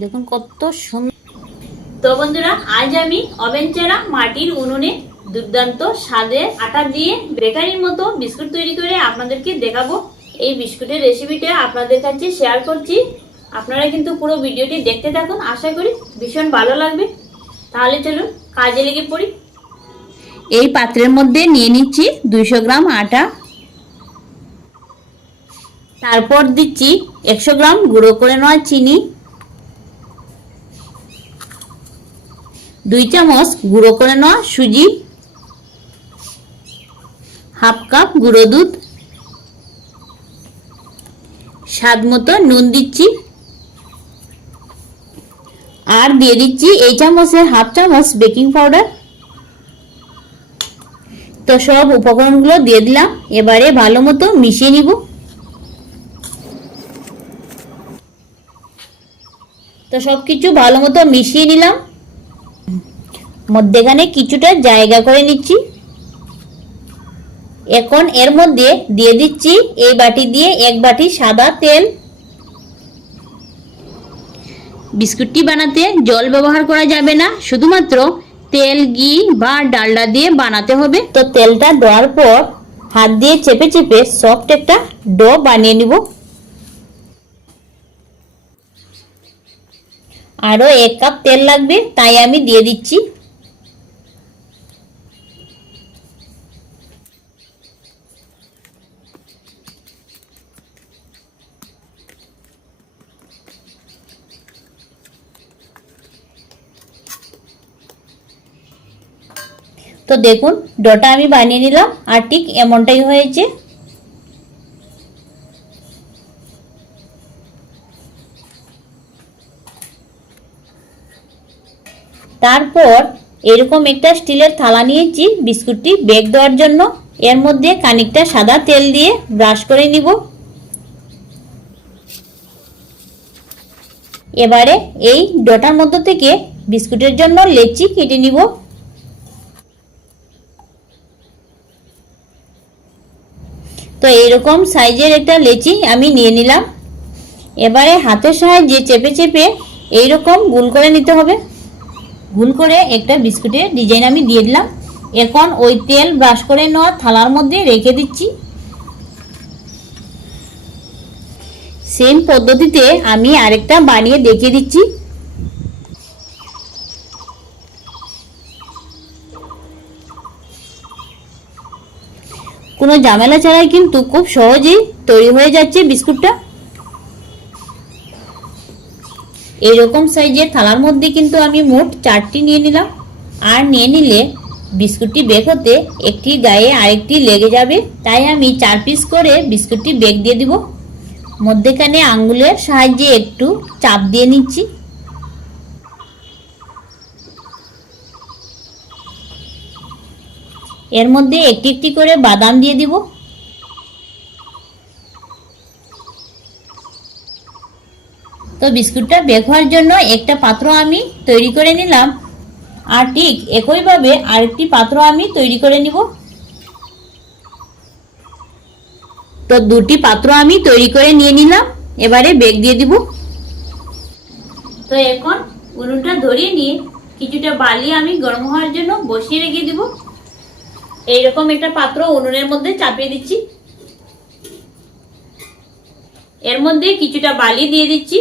দেখুন কত সুন্দর তো বন্ধুরা আজ আমি ওভেন চেরা মাটির উনুনে দুর্দান্ত স্বাদের আটা দিয়ে বেকারির মতো বিস্কুট তৈরি করে আপনাদেরকে দেখাবো। এই বিস্কুটের রেসিপিটা আপনাদের কাছে শেয়ার করছি। আপনারা কিন্তু পুরো ভিডিওটি দেখতে থাকুন আশা করি ভীষণ ভালো লাগবে। তাহলে চলুন কাজে লেগে পড়ি। এই পাত্রের মধ্যে নিয়ে নিচ্ছি দুইশো গ্রাম আটা। তারপর দিচ্ছি একশো গ্রাম গুঁড়ো করে নেওয়া চিনি। দুই চামচ গুঁড়ো করে নেওয়া সুজি, হাফ কাপ গুঁড়ো দুধ, স্বাদ মতো নুন দিচ্ছি। আর দিয়ে দিচ্ছি এই চামচের হাফ চামচ বেকিং পাউডার। তো সব উপকরণগুলো দিয়ে দিলাম, এবারে ভালো মতো মিশিয়ে নিব। তো সব কিছু ভালো মতো মিশিয়ে নিলাম। মধ্যেখানে কিছুটা জায়গা করে নিচ্ছি। এখন এর মধ্যে দিয়ে দিচ্ছি এই বাটি দিয়ে এক বাটি সাদা তেল। বিস্কুটটি বানাতে জল ব্যবহার করা যাবে না, শুধুমাত্র তেল, ঘি বা ডালডা দিয়ে বানাতে হবে। তো তেলটা দেওয়ার পর হাত দিয়ে চেপে চেপে সফট একটা ডো বানিয়ে নিব। আরও এক কাপ তেল লাগবে, তাই আমি দিয়ে দিচ্ছি। তো দেখুন, ডোটা আমি বানিয়ে নিলাম, আর ঠিক এমনটাই হয়েছে। তারপর এরকম একটা স্টিলের থালা নিয়েছি, বিস্কুটটি বেক দেওয়ার জন্য। এর মধ্যে খানিকটা সাদা তেল দিয়ে ব্রাশ করে নিব। এবারে এই ডোটার মধ্য থেকে বিস্কুটের জন্য লেচি কেটে নিব। তো এইরকম সাইজের একটা লেচি আমি নিয়ে নিলাম। এবারে হাতের সাহায্যে চেপে চেপে এইরকম গুল করে নিতে হবে। গুল করে একটা বিস্কুটের ডিজাইন আমি দিয়ে দিলাম। এখন ওই তেল ব্রাশ করে নেওয়া থালার মধ্যে রেখে দিচ্ছি। সেম পদ্ধতিতে আমি আরেকটা বানিয়ে দেখিয়ে দিচ্ছি। কোনো ঝামেলা ছাড়াই কিন্তু খুব সহজেই তৈরি হয়ে যাচ্ছে বিস্কুটটা। এইরকম সাইজের থালার মধ্যে কিন্তু আমি মোট চারটি নিয়ে নিলাম। আর নিয়ে নিলে বিস্কুটটি বেক হতে একটি গায়ে আরেকটি লেগে যাবে। তাই আমি চার পিস করে বিস্কুটটি বেক দিয়ে দিব। মধ্যেখানে আঙ্গুলের সাহায্যে একটু চাপ দিয়ে নিচ্ছি। এর মধ্যে একটি একটি করে বাদাম দিয়ে দিব। তো বিস্কুটটা বেক হওয়ার জন্য একটা পাত্র আমি তৈরি করে নিলাম। আর ঠিক একইভাবে আরেকটি পাত্র আমি তৈরি করে নিব। তো দুটি পাত্র আমি তৈরি করে নিয়ে নিলাম। এবারে বেগ দিয়ে দিব। তো এখন উনুনটা ধরিয়ে নিয়ে কিছুটা বালি আমি গরম হওয়ার জন্য বসিয়ে রেখে দিব। এইরকম একটা পাত্র উনুনের মধ্যে চাপিয়ে দিচ্ছি। এর মধ্যে কিছুটা বালি দিয়ে দিচ্ছি।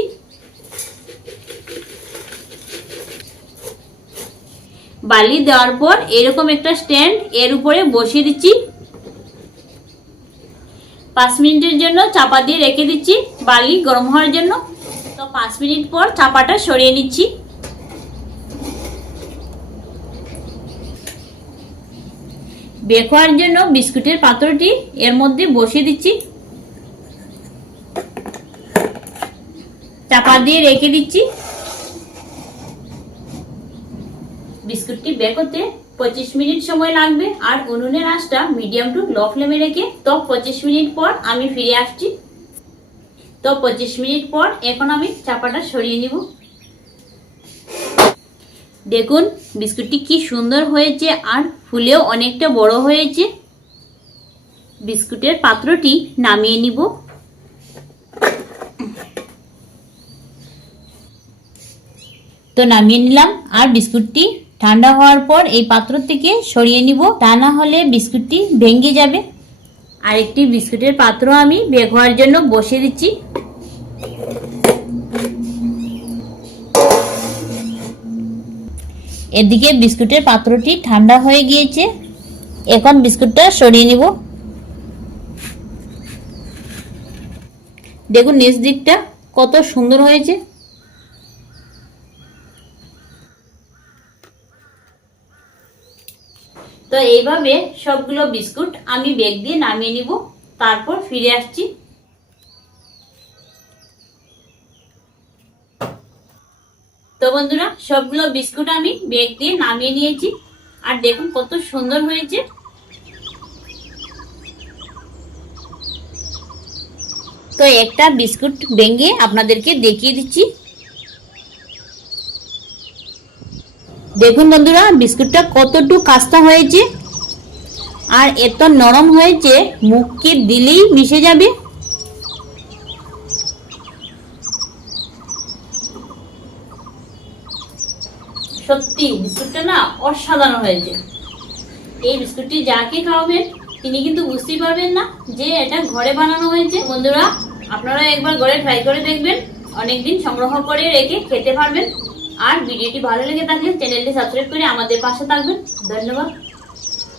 বালি দেওয়ার পর এরকম একটা স্ট্যান্ড এর উপরে বসিয়ে দিচ্ছি। পাঁচ মিনিটের জন্য চাপা দিয়ে রেখে দিচ্ছি বালি গরম হওয়ার জন্য। তো পাঁচ মিনিট পর চাপাটা সরিয়ে নিচ্ছি। বেক হওয়ার জন্য বিস্কুটের পাত্রটি এর মধ্যে বসিয়ে দিচ্ছি। চাপা দিয়ে রেখে দিচ্ছি। বিস্কুটটি বেক হতে পঁচিশ মিনিট সময় লাগবে আর উনুনের আঁচটা মিডিয়াম টু লো ফ্লেমে রেখে তো পঁচিশ মিনিট পর আমি ফিরে আসছি। তো পঁচিশ মিনিট পর এখন আমি চাপাটা সরিয়ে নিব। দেখুন, বিস্কুটটি কি সুন্দর হয়েছে আর ফুলেও অনেকটা বড় হয়েছে। বিস্কুটের পাত্রটি নামিয়ে নিব। তো নামিয়ে নিলাম আর বিস্কুটটি ঠান্ডা হওয়ার পর এই পাত্র থেকে সরিয়ে নিব। তা না হলে বিস্কুটটি ভেঙে যাবে। আরেকটি বিস্কুটের পাত্র আমি বেক হওয়ার জন্য বসিয়ে দিচ্ছি। এদিকে বিস্কুটের পাত্রটি ঠান্ডা হয়ে গিয়েছে। এখন বিস্কুটটা সরিয়ে নিব। দেখুন, নিচ দিকটা কত সুন্দর হয়েছে। তো এইভাবে সবগুলো বিস্কুট আমি বেগ দিয়ে নামিয়ে নিব। তারপর ফিরে আসছি। তো বন্ধুরা, সবগুলো বিস্কুট আমি বেগ দিয়ে নামিয়ে নিয়েছি। আর দেখুন কত সুন্দর হয়েছে। তো একটা বিস্কুট ভেঙে আপনাদেরকে দেখিয়ে দিচ্ছি। দেখুন বন্ধুরা, বিস্কুটটা কতটুকু কাস্তা হয়েছে। আর এত নরম হয়েছে, মুখকে দিলেই মিশে যাবে। সত্যি বিস্কুটটা না অসাধারণ হয়েছে। এই বিস্কুটটি যাকে খাওয়াবেন, তিনি কিন্তু বুঝতেই পারবেন না যে এটা ঘরে বানানো হয়েছে। বন্ধুরা, আপনারা একবার ঘরে ট্রাই করে দেখবেন, অনেকদিন সংগ্রহ করে রেখে খেতে পারবেন। আর ভিডিওটি ভালো লেগে থাকলে চ্যানেলটি সাবস্ক্রাইব করে আমাদের পাশে থাকবেন। ধন্যবাদ।